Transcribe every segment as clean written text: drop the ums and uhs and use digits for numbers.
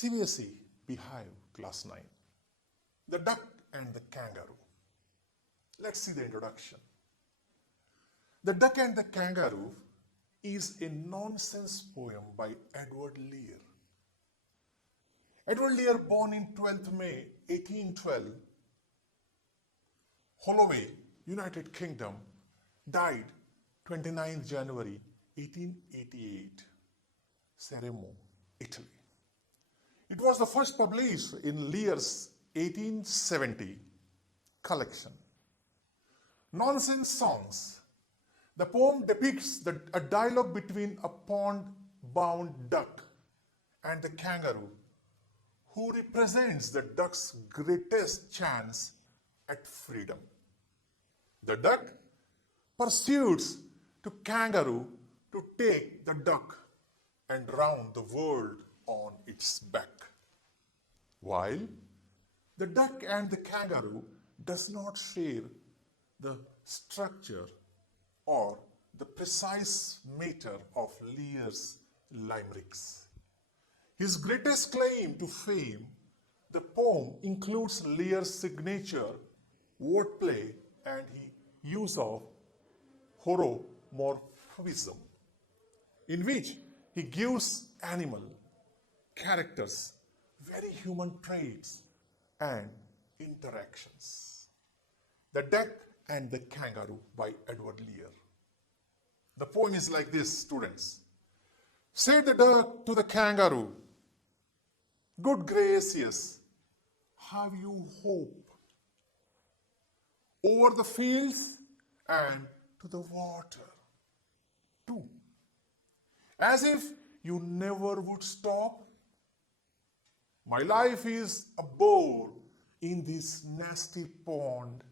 CBSE Behive Class 9. The Duck and the Kangaroo. Let's see the introduction. The Duck and the Kangaroo is a nonsense poem by Edward Lear. Edward Lear, born in 12th May 1812, Holloway, United Kingdom, died 29th January 1888, Seremo, Italy. It was the first published in Lear's 1870 collection. Nonsense Songs. The poem depicts a dialogue between a pond-bound duck and the kangaroo, who represents the duck's greatest chance at freedom. The duck pursues to kangaroo to take the duck and round the world on its back, while the duck and the kangaroo does not share the structure or the precise matter of Lear's limericks. His greatest claim to fame, the poem includes Lear's signature wordplay and his use of horomorphism, in which he gives animal characters very human traits and interactions. The Duck and the Kangaroo by Edward Lear. The poem is like this, students. Said the duck to the kangaroo, "Good gracious, have you hope over the fields and to the water too, as if you never would stop? My life is a bore in this nasty pond,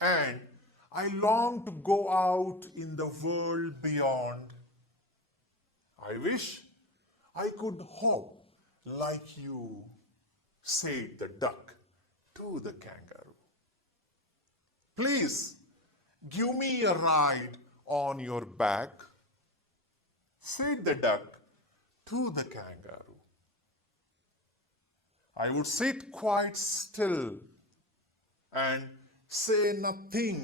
and I long to go out in the world beyond. I wish I could hop like you," said the duck to the kangaroo. "Please give me a ride on your back," said the duck to the kangaroo. "I would sit quite still and say nothing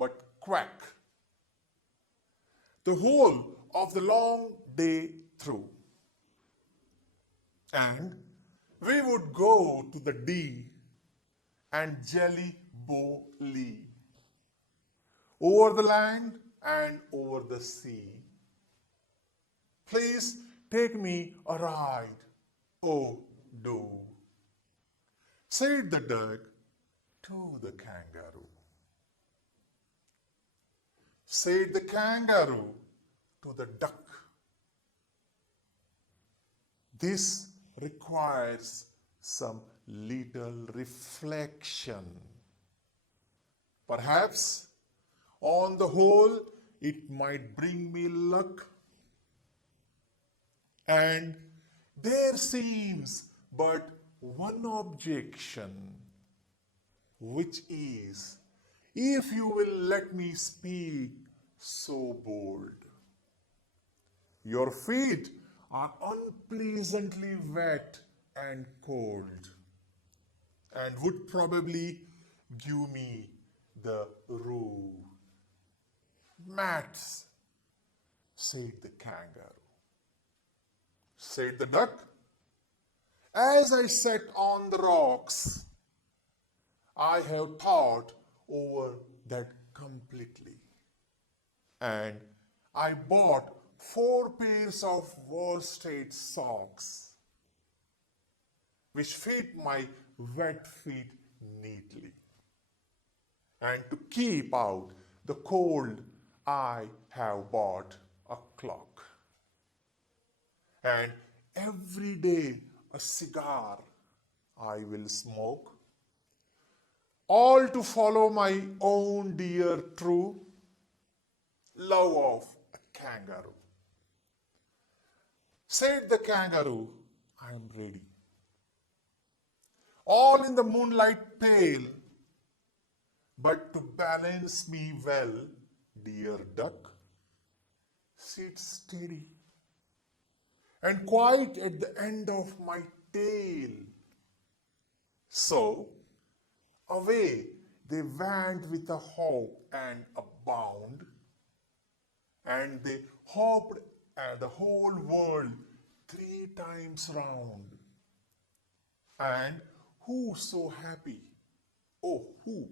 but quack the whole of the long day through, and we would go to the Dee and Jelly Bow Lee, over the land and over the sea. Please take me a ride, oh do," said the duck to the kangaroo. Said the kangaroo to the duck, "This requires some little reflection. Perhaps, on the whole, it might bring me luck. And there seems but one objection, which is, if you will let me speak so bold. Your feet are unpleasantly wet and cold, and would probably give me the roo." "Mats," said the kangaroo. Said the duck, "As I sat on the rocks, I have thought over that completely, and I bought 4 pairs of worsted socks, which fit my wet feet neatly. And to keep out the cold, I have bought a clock. And every day a cigar I will smoke, all to follow my own dear true love of a kangaroo." Said the kangaroo, "I am ready. All in the moonlight pale, but to balance me well, dear duck, sit steady and quite at the end of my tail. So away they went with a hop and a bound, and they hopped the whole world 3 times round. And who so happy? Oh, who?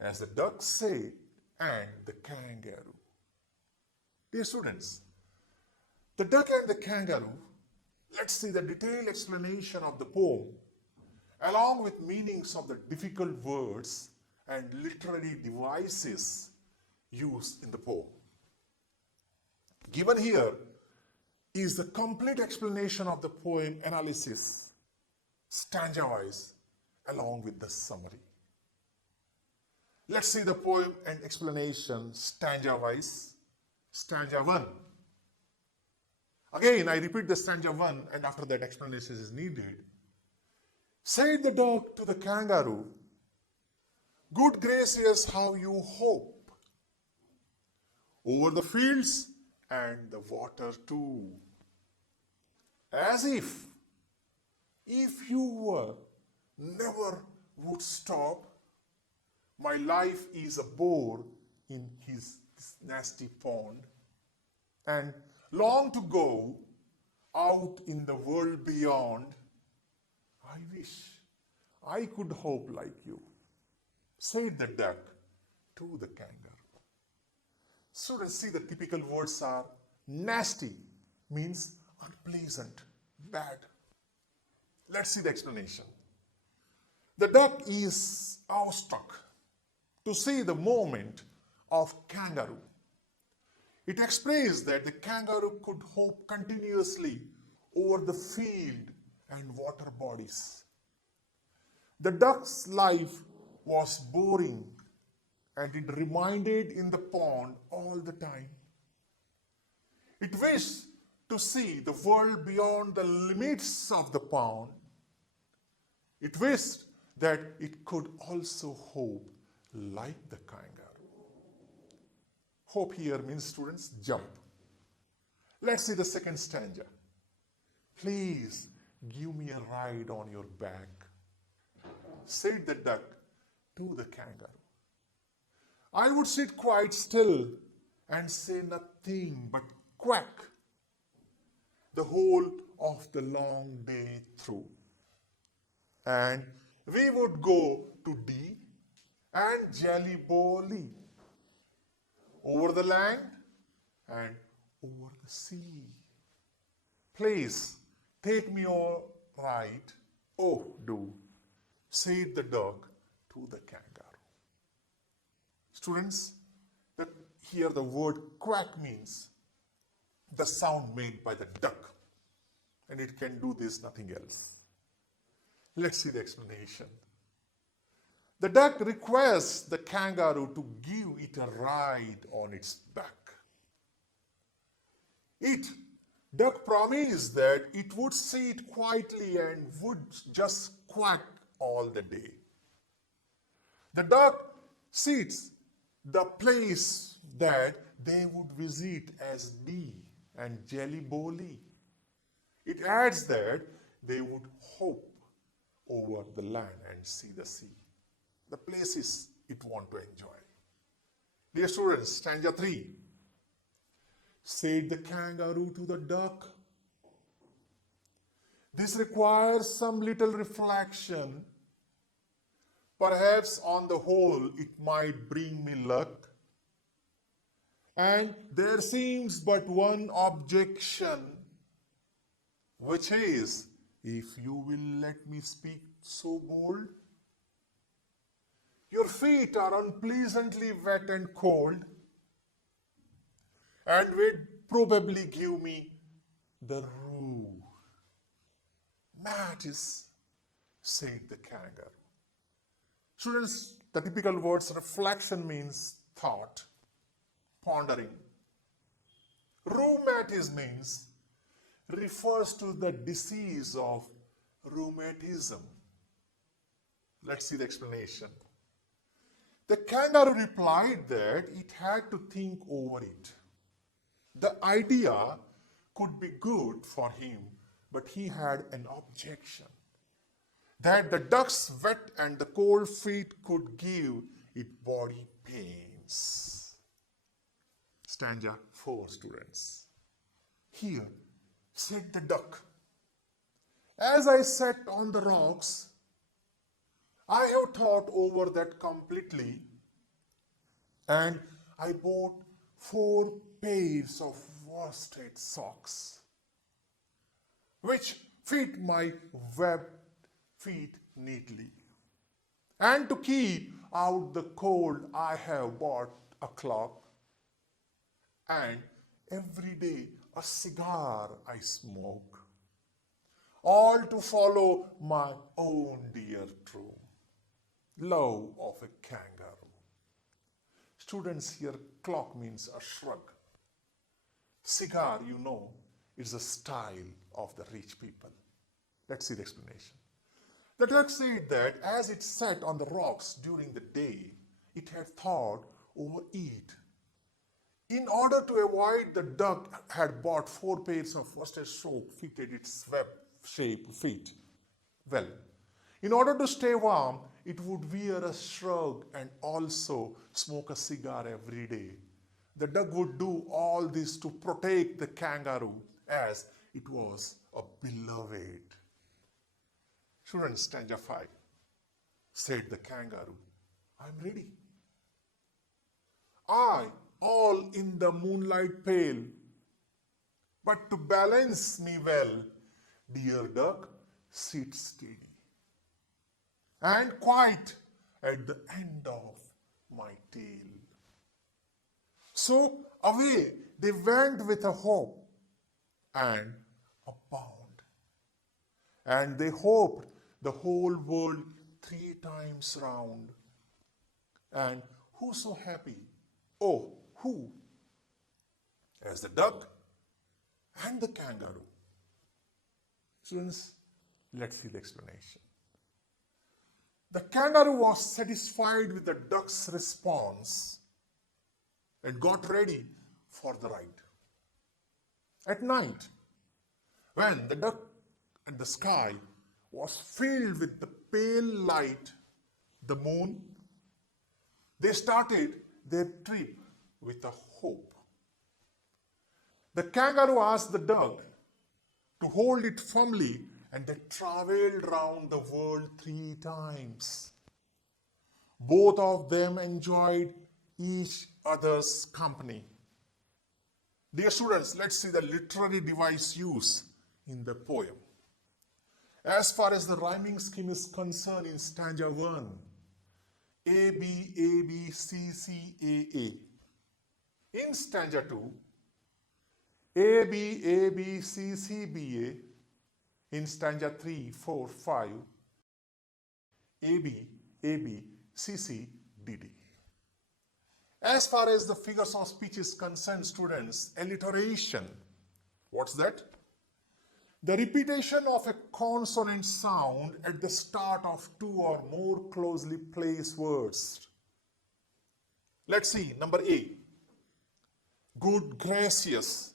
As the duck said, and the kangaroo. Dear students, the duck and the kangaroo, let's see the detailed explanation of the poem along with meanings of the difficult words and literary devices used in the poem. Given here is the complete explanation of the poem analysis, stanza-wise, along with the summary. Let's see the poem and explanation stanza-wise. Stanza 1. Again, I repeat the stanza 1, and after that explanation is needed. Said the duck to the kangaroo, "Good gracious, how you hope over the fields and the water too, as if you were never would stop. My life is a bore in his nasty pond, and long to go out in the world beyond. I wish I could hope like you," said the duck to the kangaroo. Students, see the typical words are nasty, means unpleasant, bad. Let's see the explanation. The duck is awestruck to see the movement of kangaroo. It explains that the kangaroo could hop continuously over the field and water bodies. The duck's life was boring and it remained in the pond all the time. It wished to see the world beyond the limits of the pond. It wished that it could also hope like the kangaroo. Hope here means, students, jump. Let's see the second stanza. Please give me a ride on your back, said the duck to the kangaroo. I would sit quite still and say nothing but quack the whole of the long day through. And we would go to D and Jelly Bolly, over the land and over the sea. Please take me all right, oh do, said the dog to the kangaroo. Students, here the word quack means the sound made by the duck, and it can do this, nothing else. Let's see the explanation. The duck requests the kangaroo to give it a ride on its back. Duck promised that it would sit quietly and would just quack all the day. The duck sits the place that they would visit as D and Jelly Bolly. It adds that they would hop over the land and see the sea, the places it want to enjoy. Dear students, stanza 3. Said the kangaroo to the duck, this requires some little reflection. Perhaps on the whole it might bring me luck. And there seems but one objection, which is, if you will let me speak so bold, your feet are unpleasantly wet and cold, and will probably give me the roo. Mattis, said the kangaroo. Students, the typical words reflection means thought, pondering. Rheumatism means refers to the disease of rheumatism. Let's see the explanation. The kangaroo replied that it had to think over it. The idea could be good for him, but he had an objection that the duck's wet and the cold feet could give it body pains. Stanza 4, students. Here, said the duck, as I sat on the rocks, I have thought over that completely, and I bought 4 pairs of worsted socks, which fit my webbed feet neatly. And to keep out the cold, I have bought a clock, and every day a cigar I smoke, all to follow my own dear true love of a kangaroo. Students, here clock means a shrug. Cigar, you know, is a style of the rich people. Let's see the explanation. The duck said that as it sat on the rocks during the day, it had thought over it. In order to avoid, the duck had bought 4 pairs of worsted soap fitted its web-shaped feet. Well, in order to stay warm, it would wear a shrug and also smoke a cigar every day. The duck would do all this to protect the kangaroo as it was a beloved. Students, stanza 5. Said the kangaroo, I'm ready. I, all in the moonlight pale, but to balance me well, dear duck, sit steady and quiet at the end of my tail. So away they went with a hope and a bound, and they hoped the whole world 3 times round. And who so happy? Oh, who? As the duck and the kangaroo. Students, let's see the explanation. The kangaroo was satisfied with the duck's response and got ready for the ride. At night, when the duck and the sky was filled with the pale light, the moon, they started their trip with a hope. The kangaroo asked the duck to hold it firmly, and they traveled round the world 3 times. Both of them enjoyed each other's company. Dear students, let's see the literary device used in the poem. As far as the rhyming scheme is concerned, in stanza 1, A, B, A, B, C, C, A, A. In stanza 2, A, B, A, B, C, C, B, A. In stanza 3, 4, 5, A, B, A, B, C, C, D, D. As far as the figures of speech is concerned, students, alliteration. What's that? The repetition of a consonant sound at the start of 2 or more closely placed words. Let's see, number A. Good, gracious.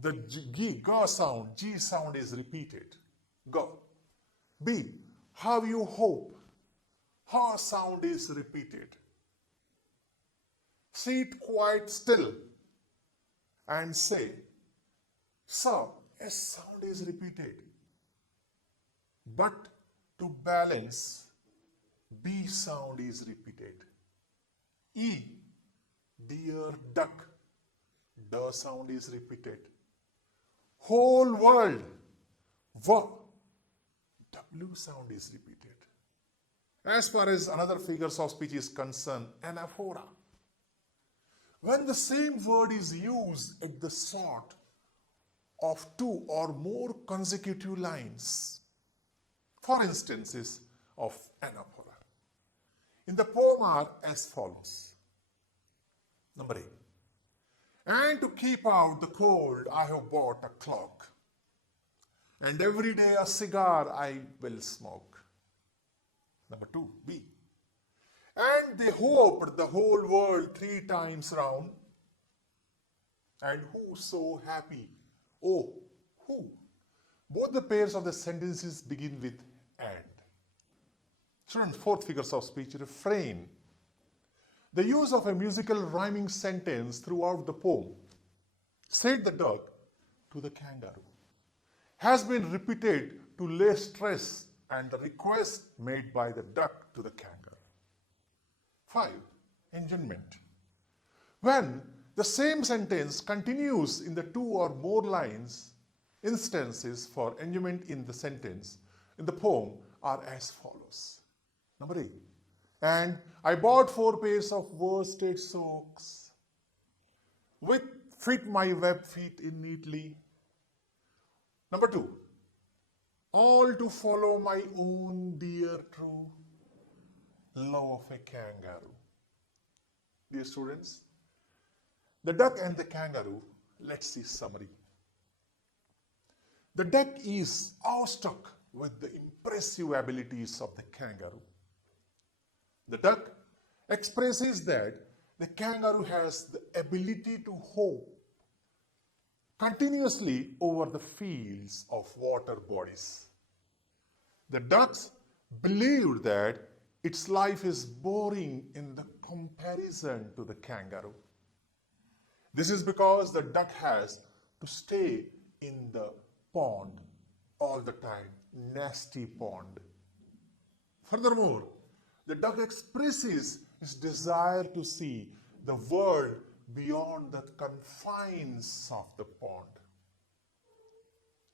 The G sound, G sound is repeated. Go. B. How you hope. Ha sound is repeated. Sit quite still and say. So, S sound is repeated. But to balance, B sound is repeated. E. Dear duck. D sound is repeated. Whole world. W sound is repeated. As far as another figures of speech is concerned, anaphora. When the same word is used at the start of 2 or more consecutive lines, for instances of anaphora, in the poem are as follows. Number A. And to keep out the cold, I have bought a clock, and every day a cigar I will smoke. Number 2, B. And they hoped the whole world 3 times round, and who so happy? Oh, who. Both the pairs of the sentences begin with and. Students, fourth figures of speech, refrain. The use of a musical rhyming sentence throughout the poem, said the duck to the kangaroo, has been repeated to lay stress and the request made by the duck to the kangaroo. 5. Enjoyment. When the same sentence continues in the two or more lines, instances for enjoyment in the sentence in the poem are as follows. Number 8. And I bought 4 pairs of worsted socks, which fit my web feet in neatly. Number 2. All to follow my own dear true love of a kangaroo. Dear students, the duck and the kangaroo, let's see summary. The duck is awestruck with the impressive abilities of the kangaroo. The duck expresses that the kangaroo has the ability to hop continuously over the fields of water bodies. The ducks believed that its life is boring in the comparison to the kangaroo. This is because the duck has to stay in the pond all the time, nasty pond. Furthermore, the duck expresses its desire to see the world beyond the confines of the pond.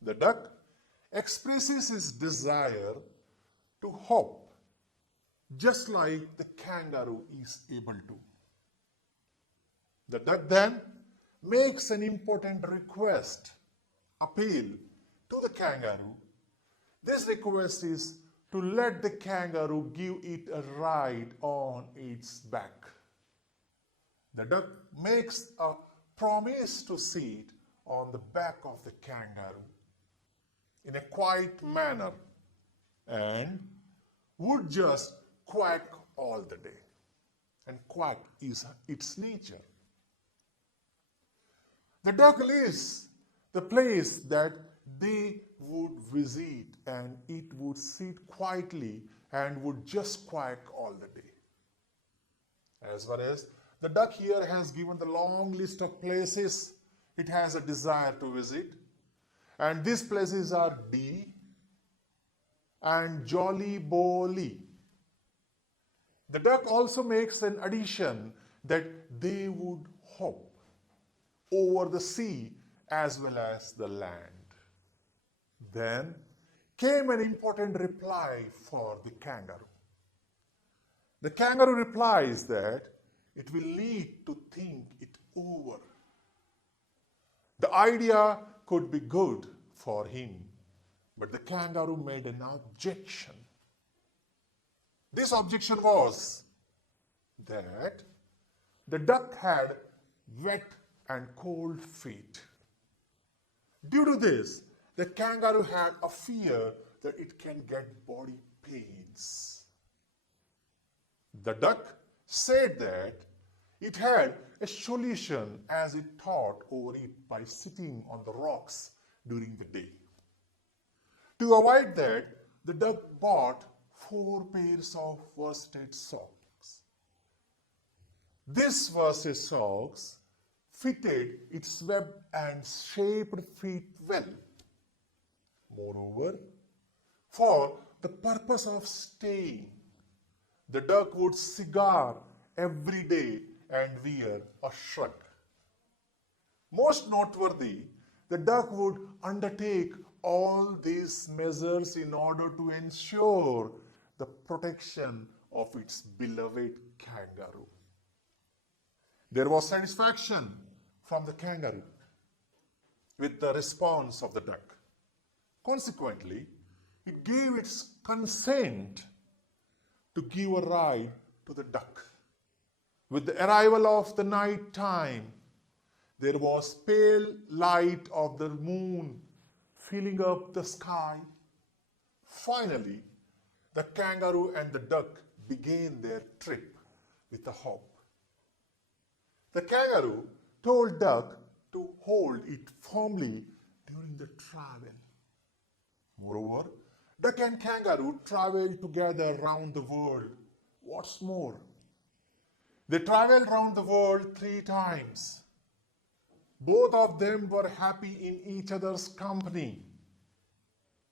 The duck expresses his desire to hop just like the kangaroo is able to. The duck then makes an important request, appeal to the kangaroo. This request is to let the kangaroo give it a ride on its back. The duck makes a promise to sit on the back of the kangaroo in a quiet manner and would just quack all the day. And quack is its nature. The duck lists the place that they would visit and it would sit quietly and would just quack all the day. As far as the duck here has given the long list of places it has a desire to visit, and these places are D and Jolly Bolly. The duck also makes an addition that they would hop over the sea as well as the land. Then came an important reply for the kangaroo. The kangaroo replies that it will need to think it over. The idea could be good for him, but the kangaroo made an objection. This objection was that the duck had wet and cold feet. Due to this, the kangaroo had a fear that it can get body pains. The duck said that it had a solution as it thought over it by sitting on the rocks during the day. To avoid that, the duck bought 4 pairs of worsted socks. These worsted socks fitted its webbed and shaped feet well. Moreover, for the purpose of staying, the duck would cigar every day and wear a shirt. Most noteworthy, the duck would undertake all these measures in order to ensure the protection of its beloved kangaroo. There was satisfaction from the kangaroo with the response of the duck. Consequently, it gave its consent to give a ride to the duck. With the arrival of the night time, there was pale light of the moon filling up the sky. Finally, the kangaroo and the duck began their trip with a hop. The kangaroo told duck to hold it firmly during the travel. Moreover, duck and kangaroo traveled together round the world. What's more, they traveled round the world 3 times. Both of them were happy in each other's company.